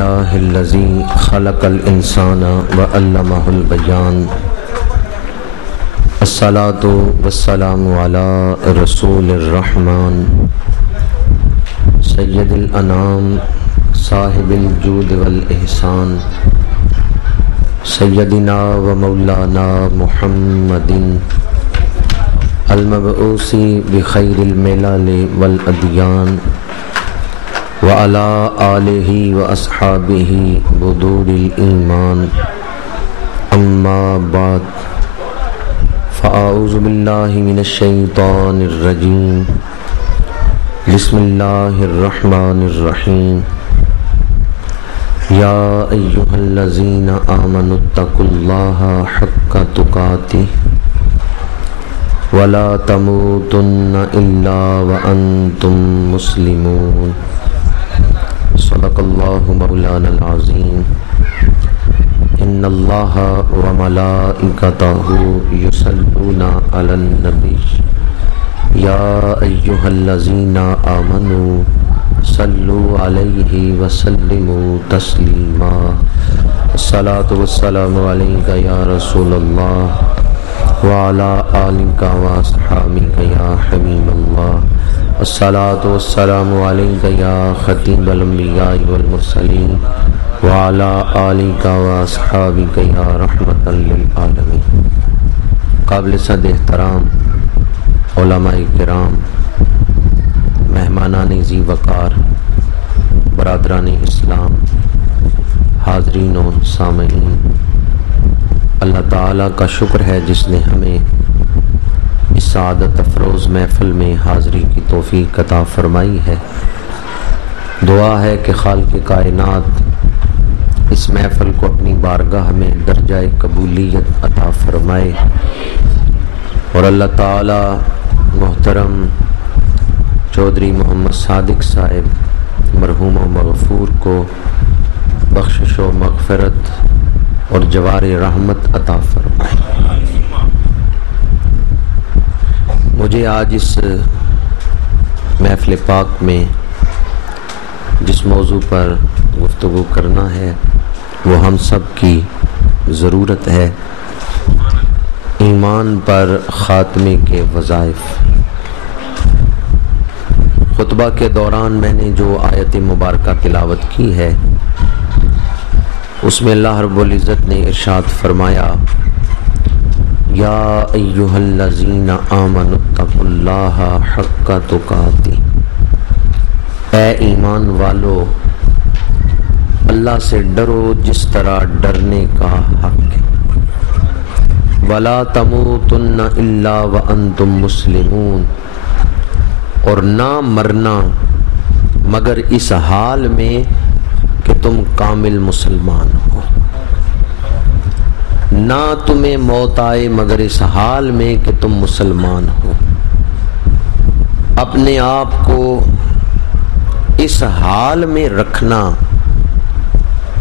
لله الذي خلق الإنسان وعلمه البيان الصلاة والسلام على رسول الرحمن سید الانام صاحب الجود والإحسان سیدنا و مولانا محمد المبعوث بخیر الملل والادیان وعلى آلہ واصحابہ بدور الایمان اما بعد فاعوذ باللہ من الشیطان الرجیم بسم اللہ الرحمن الرحیم یا ایہا الذین آمنوا اتقوا اللہ حق تقاتہ ولا تموتن الا وانتم مسلمون صدق اللہ مولانا العظیم ان اللہ وملائکتہ یصلون علی النبی یا ایہا الذین آمنوا صلوا علیہ وسلموا تسلیما الصلاۃ والسلام علیک یا رسول اللہ وعلی آلک واصحابک یا حبیب اللہ الصلاۃ والسلام علیک یا خطیب الانبیاء والمرسلین وعلی آلک واصحابک یا رحمۃ للعالمین۔ قابل صد احترام علماء کرام، مہمانان ذی وقار، برادران اسلام، حاضرین و سامعین، اللہ تعالیٰ کا شکر ہے جس نے ہمیں اس سعادت افروز محفل میں حاضری کی توفیق عطا فرمائی ہے۔ دعا ہے کہ خالق کائنات اس محفل کو اپنی بارگاہ میں درجہ قبولیت عطا فرمائے، اور اللہ تعالیٰ محترم چودھری محمد صادق صاحب مرحوم و مغفور کو بخشش و مغفرت اور جوار رحمت عطا فرمائے۔ مجھے آج اس محفل پاک میں جس موضوع پر گفتگو کرنا ہے وہ ہم سب کی ضرورت ہے، ایمان پر خاتمے کے وظائف۔ خطبہ کے دوران میں نے جو آیت مبارکہ تلاوت کی ہے اس میں اللہ رب العزت نے ارشاد فرمایا یا ایہا الذین آمنوا اتقوا اللہ حق تقاتہ، اے ایمان والو اللہ سے ڈرو جس طرح ڈرنے کا حق ہے، ولا تموتن الا وانتم مسلمون، اور نہ مرنا مگر اس حال میں کہ تم کامل مسلمان ہو، نہ تمہیں موت آئے مگر اس حال میں کہ تم مسلمان ہو۔ اپنے آپ کو اس حال میں رکھنا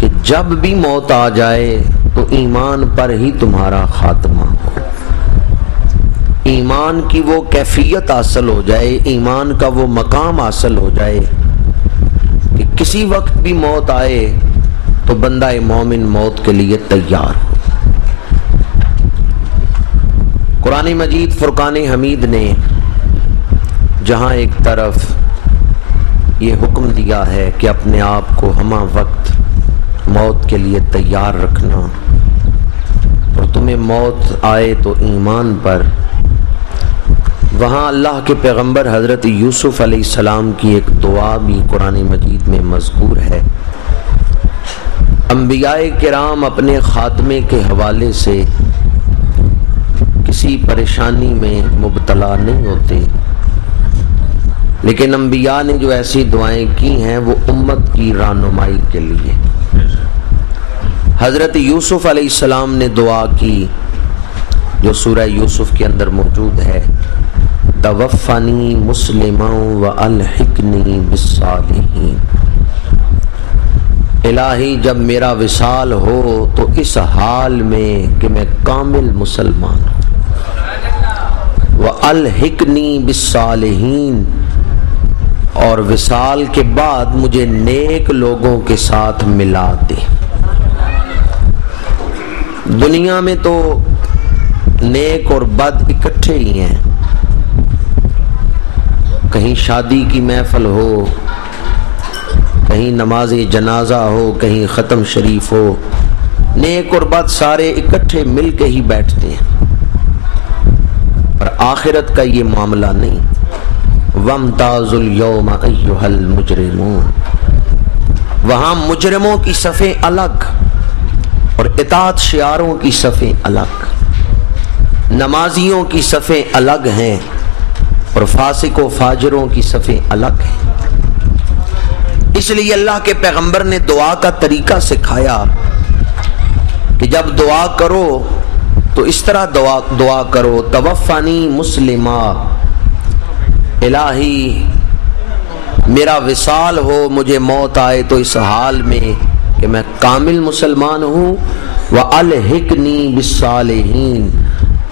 کہ جب بھی موت آ جائے تو ایمان پر ہی تمہارا خاتمہ ہو، ایمان کی وہ کیفیت حاصل ہو جائے، ایمان کا وہ مقام حاصل ہو جائے کہ کسی وقت بھی موت آئے تو بندہ مومن موت کے لیے تیار ہو۔ قرآن مجید فرقان حمید نے جہاں ایک طرف یہ حکم دیا ہے کہ اپنے آپ کو ہمہ وقت موت کے لیے تیار رکھنا، اور تمہیں موت آئے تو ایمان پر، وہاں اللہ کے پیغمبر حضرت یوسف علیہ السلام کی ایک دعا بھی قرآن مجید میں مذکور ہے۔ انبیاء کرام اپنے خاتمے کے حوالے سے کسی پریشانی میں مبتلا نہیں ہوتے، لیکن انبیاء نے جو ایسی دعائیں کی ہیں وہ امت کی رہنمائی کے لیے۔ حضرت یوسف علیہ السلام نے دعا کی جو سورہ یوسف کے اندر موجود ہے، توفنی مسلما والحقنی بالصالحین، الہی جب میرا وصال ہو تو اس حال میں کہ میں کامل مسلمان ہوں، وَأَلْحِقْنِي بِالصَّالِحِينَ، اور وصال کے بعد مجھے نیک لوگوں کے ساتھ ملا دے۔ دنیا میں تو نیک اور بد اکٹھے ہی ہیں، کہیں شادی کی محفل ہو، کہیں نماز جنازہ ہو، کہیں ختم شریف ہو، نیک اور بد سارے اکٹھے مل کے ہی بیٹھتے ہیں، پر آخرت کا یہ معاملہ نہیں۔ وَامْتَازُوا الْيَوْمَ أَيُّهَا الْمُجْرِمُونَ، وہاں مجرموں کی صفیں الگ اور اطاعت شعاروں کی صفیں الگ، نمازیوں کی صفیں الگ ہیں اور فاسق و فاجروں کی صفیں الگ ہیں۔ اس لیے اللہ کے پیغمبر نے دعا کا طریقہ سکھایا کہ جب دعا کرو تو اس طرح دعا کرو، توفانی مسلمہ، الہی میرا وصال ہو، مجھے موت آئے تو اس حال میں کہ میں کامل مسلمان ہوں، وَأَلْحِقْنِي بِالصَّالِحِينَ،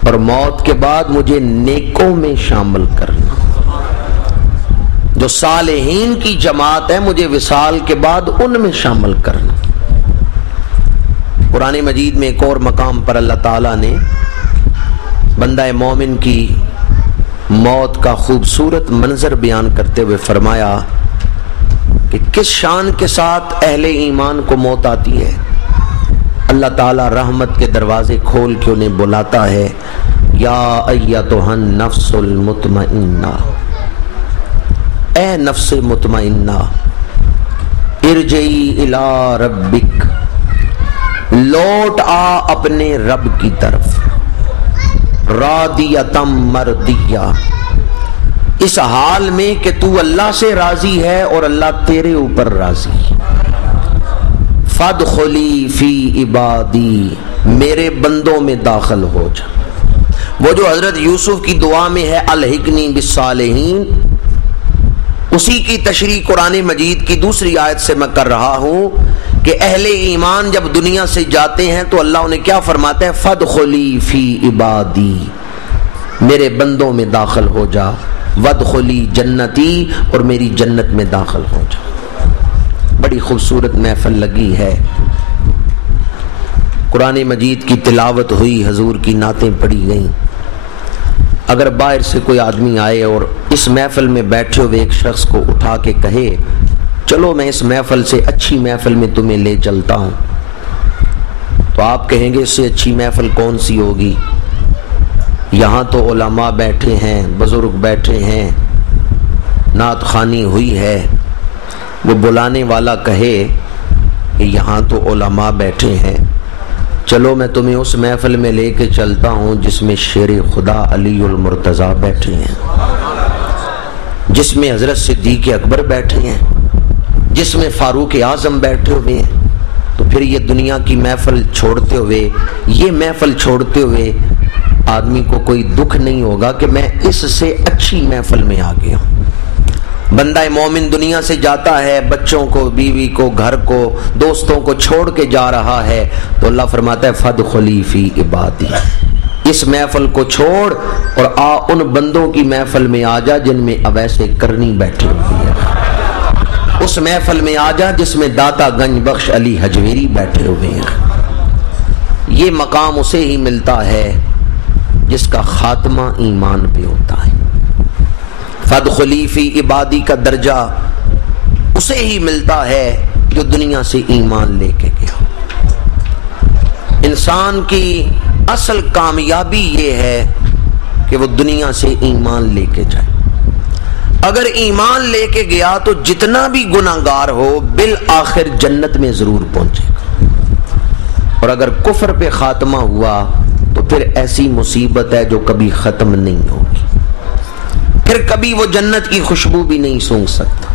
اور موت کے بعد مجھے نیکوں میں شامل کرنا، جو صالحین کی جماعت ہے مجھے وصال کے بعد ان میں شامل کرنا۔ قرآن مجید میں ایک اور مقام پر اللہ تعالیٰ نے بندہ مومن کی موت کا خوبصورت منظر بیان کرتے ہوئے فرمایا کہ کس شان کے ساتھ اہل ایمان کو موت آتی ہے۔ اللہ تعالیٰ رحمت کے دروازے کھول کے انہیں بلاتا ہے، یا ایتھا النفس المطمئنہ، اے نفس مطمئنہ، ارجعی الی ربک، لوٹ آ اپنے رب کی طرف، راضیۃ مرضیہ، اس حال میں کہ تو اللہ سے راضی ہے اور اللہ تیرے اوپر راضی۔ فادخلی فی عبادی، میرے بندوں میں داخل ہو جا۔ وہ جو حضرت یوسف کی دعا میں ہے الحقنی بالصالحین، اسی کی تشریح قرآن مجید کی دوسری آیت سے میں کر رہا ہوں کہ اہل ایمان جب دنیا سے جاتے ہیں تو اللہ انہیں کیا فرماتا ہے، فادخلی فی عبادی، میرے بندوں میں داخل ہو جا، وادخلی جنتی، اور میری جنت میں داخل ہو جا۔ بڑی خوبصورت محفل لگی ہے، قرآن مجید کی تلاوت ہوئی، حضور کی نعتیں پڑھی گئیں۔ اگر باہر سے کوئی آدمی آئے اور اس محفل میں بیٹھے ہوئے ایک شخص کو اٹھا کے کہے چلو میں اس محفل سے اچھی محفل میں تمہیں لے چلتا ہوں، تو آپ کہیں گے اس سے اچھی محفل کون سی ہوگی؟ یہاں تو علماء بیٹھے ہیں، بزرگ بیٹھے ہیں، نعت خوانی ہوئی ہے۔ وہ بلانے والا کہے کہ یہاں تو علماء بیٹھے ہیں، چلو میں تمہیں اس محفل میں لے کے چلتا ہوں جس میں شیر خدا علی المرتضیٰ بیٹھے ہیں، جس میں حضرت صدیق اکبر بیٹھے ہیں، جس میں فاروق اعظم بیٹھے ہوئے ہیں۔ تو پھر یہ دنیا کی محفل چھوڑتے ہوئے، یہ محفل چھوڑتے ہوئے آدمی کو کوئی دکھ نہیں ہوگا کہ میں اس سے اچھی محفل میں آ گیا ہوں۔ بندہ مومن دنیا سے جاتا ہے، بچوں کو، بیوی کو، گھر کو، دوستوں کو چھوڑ کے جا رہا ہے، تو اللہ فرماتا ہے فادخلی فی عبادی، اس محفل کو چھوڑ اور آ ان بندوں کی محفل میں آ جا جن میں اویس کرنی بیٹھے ہوئے ہیں، اس محفل میں آ جا جس میں داتا گنج بخش علی حجویری بیٹھے ہوئے ہیں۔ یہ مقام اسے ہی ملتا ہے جس کا خاتمہ ایمان پہ ہوتا ہے۔ فادخلی فی عبادی کا درجہ اسے ہی ملتا ہے جو دنیا سے ایمان لے کے گیا۔ انسان کی اصل کامیابی یہ ہے کہ وہ دنیا سے ایمان لے کے جائے۔ اگر ایمان لے کے گیا تو جتنا بھی گناہگار ہو بالآخر جنت میں ضرور پہنچے گا، اور اگر کفر پہ خاتمہ ہوا تو پھر ایسی مصیبت ہے جو کبھی ختم نہیں ہوگی، پھر کبھی وہ جنت کی خوشبو بھی نہیں سونگھ سکتا۔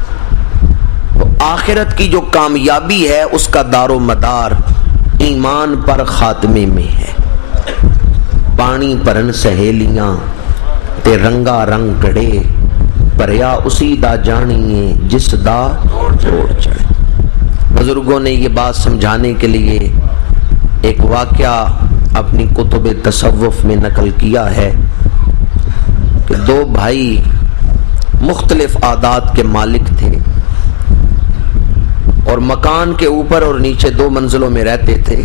تو آخرت کی جو کامیابی ہے اس کا دار و مدار ایمان پر خاتمے میں ہے۔ پانی پرن سہیلیاں تے رنگا رنگ کڑے، پریا اسی دا جانیے جس دا چھوڑ چڑھے۔ بزرگوں نے یہ بات سمجھانے کے لیے ایک واقعہ اپنی کتب تصوف میں نقل کیا ہے کہ دو بھائی مختلف عادات کے مالک تھے اور مکان کے اوپر اور نیچے 2 منزلوں میں رہتے تھے.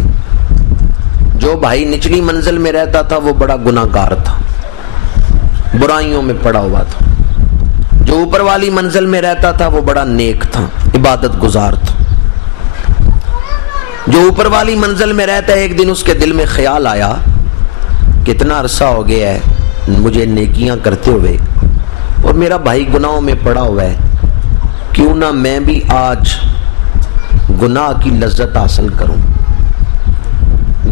جو بھائی نچلی منزل میں رہتا تھا وہ بڑا گناہگار تھا، برائیوں میں پڑا ہوا تھا. جو اوپر والی منزل میں رہتا تھا وہ بڑا نیک تھا، عبادت گزار تھا. جو اوپر والی منزل میں رہتا ہے، ایک دن اس کے دل میں خیال آیا کتنا عرصہ ہو گیا ہے مجھے نیکیاں کرتے ہوئے اور میرا بھائی گناہوں میں پڑا ہوا ہے، کیوں نہ میں بھی آج گناہ کی لذت حاصل کروں.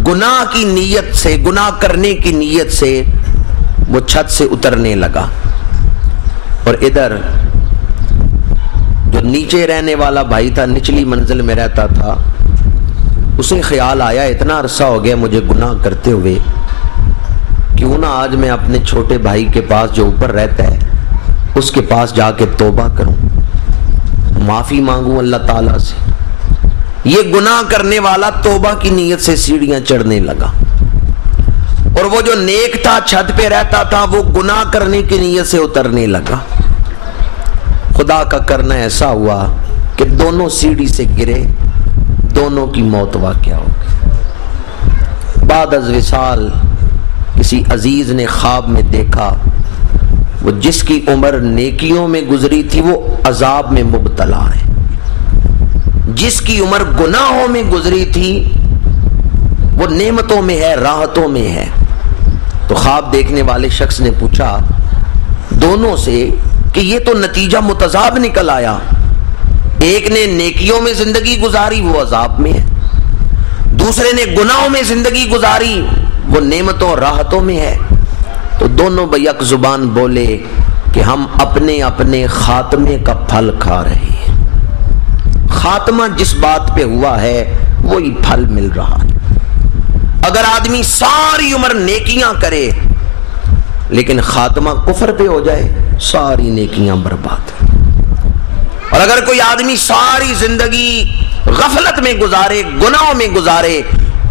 گناہ کی نیت سے، گناہ کرنے کی نیت سے وہ چھت سے اترنے لگا. اور ادھر جو نیچے رہنے والا بھائی تھا، نچلی منزل میں رہتا تھا، اسے خیال آیا اتنا عرصہ ہو گیا مجھے گناہ کرتے ہوئے، کیوں نہ آج میں اپنے چھوٹے بھائی کے پاس جو اوپر رہتا ہے اس کے پاس جا کے توبہ کروں، معافی مانگوں اللہ تعالیٰ سے. یہ گناہ کرنے والا توبہ کی نیت سے سیڑھیاں چڑھنے لگا، اور وہ جو نیک تھا چھت پہ رہتا تھا وہ گناہ کرنے کی نیت سے اترنے لگا. خدا کا کرنا ایسا ہوا کہ دونوں سیڑھی سے گرے، دونوں کی موت واقع ہو گئی. بعد از وصال کسی عزیز نے خواب میں دیکھا وہ جس کی عمر نیکیوں میں گزری تھی وہ عذاب میں مبتلا ہے، جس کی عمر گناہوں میں گزری تھی وہ نعمتوں میں ہے، راحتوں میں ہے. تو خواب دیکھنے والے شخص نے پوچھا دونوں سے کہ یہ تو نتیجہ متضاد نکل آیا، ایک نے نیکیوں میں زندگی گزاری وہ عذاب میں ہے، دوسرے نے گناہوں میں زندگی گزاری وہ نعمتوں اور راحتوں میں ہے. تو دونوں بیک زبان بولے کہ ہم اپنے اپنے خاتمے کا پھل کھا رہے ہیں. خاتمہ جس بات پہ ہوا ہے وہی پھل مل رہا ہے. اگر آدمی ساری عمر نیکیاں کرے لیکن خاتمہ کفر پہ ہو جائے ساری نیکیاں برباد. اور اگر کوئی آدمی ساری زندگی غفلت میں گزارے، گناہوں میں گزارے،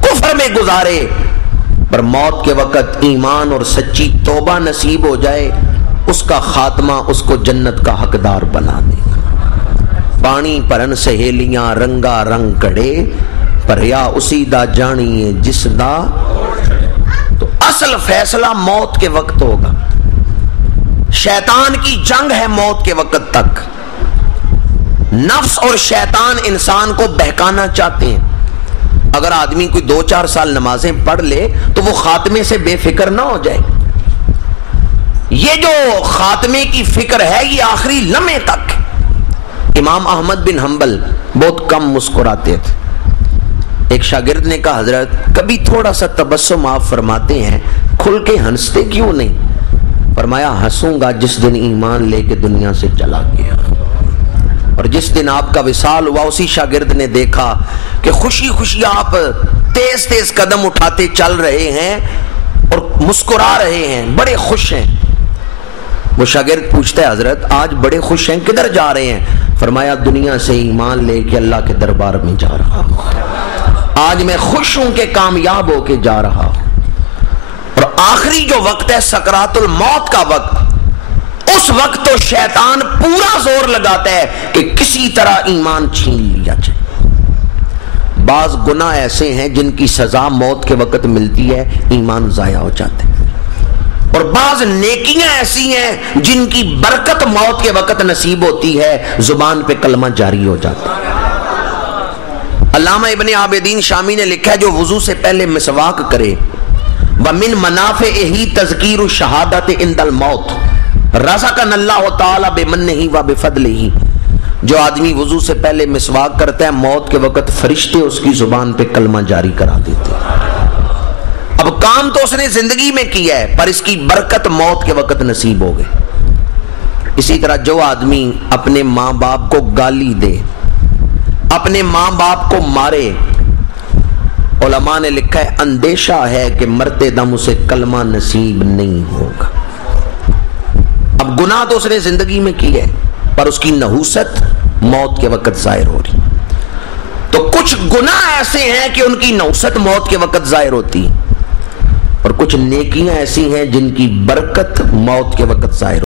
کفر میں گزارے، پر موت کے وقت ایمان اور سچی توبہ نصیب ہو جائے، اس کا خاتمہ اس کو جنت کا حقدار بنا دے گا. پانی پرن سہیلیاں رنگا رنگ کڑے، پریا اسی دا جانی جس دا. تو اصل فیصلہ موت کے وقت ہوگا. شیطان کی جنگ ہے موت کے وقت تک. نفس اور شیطان انسان کو بہکانا چاہتے ہیں. اگر آدمی کوئی 2-4 سال نمازیں پڑھ لے تو وہ خاتمے سے بے فکر نہ ہو جائے. یہ جو خاتمے کی فکر ہے یہ آخری لمحے تک. امام احمد بن حنبل بہت کم مسکراتے تھے. ایک شاگرد نے کہا حضرت کبھی تھوڑا سا تبسم آپ فرماتے ہیں، کھل کے ہنستے کیوں نہیں؟ فرمایا ہنسوں گا جس دن ایمان لے کے دنیا سے چلا گیا. اور جس دن آپ کا وصال ہوا اسی شاگرد نے دیکھا کہ خوشی خوشی آپ تیز تیز قدم اٹھاتے چل رہے ہیں اور مسکرا رہے ہیں، بڑے خوش ہیں. وہ شاگرد پوچھتا ہے حضرت آج بڑے خوش ہیں، کدھر جا رہے ہیں؟ فرمایا دنیا سے ایمان لے کے اللہ کے دربار میں جا رہا ہوں. آج میں خوش ہوں کہ کامیاب ہو کے جا رہا ہوں. اور آخری جو وقت ہے سکرات الموت کا وقت، اس وقت تو شیطان پورا زور لگاتا ہے کہ کسی طرح ایمان چھین لیا جائے. بعض گناہ ایسے ہیں جن کی سزا موت کے وقت ملتی ہے، ایمان ضائع ہو جاتے ہیں. اور بعض نیکیاں ایسی ہیں جن کی برکت موت کے وقت نصیب ہوتی ہے، زبان پہ کلمہ جاری ہو جاتا ہے. علامہ ابن عابدین شامی نے لکھا ہے جو وضو سے پہلے مسواک کرے، وَمِن مَنَافِعِهِ تَذْكِيرُ الشَّهَادَةِ عِنْدَ الْمَوْتِ رَزَقَنَا اللَّهُ تَعَالَى بِمَنِّهِ وَبِفَضْلِهِ. جو آدمی وضو سے پہلے مسواک کرتا ہے موت کے وقت فرشتے اس کی زبان پہ کلمہ جاری کرا دیتے ہیں. اب کام تو اس نے زندگی میں کیا ہے پر اس کی برکت موت کے وقت نصیب ہو گئے. اسی طرح جو آدمی اپنے ماں باپ کو گالی دے، اپنے ماں باپ کو مارے، علماء نے لکھا ہے اندیشہ ہے کہ مرتے دم اسے کلمہ نصیب نہیں ہوگا. اب گناہ تو اس نے زندگی میں کی ہے پر اس کی نحوست موت کے وقت ظاہر ہو رہی. تو کچھ گناہ ایسے ہیں کہ ان کی نحوست موت کے وقت ظاہر ہوتی اور کچھ نیکیاں ایسی ہیں جن کی برکت موت کے وقت ظاہر ہوتی.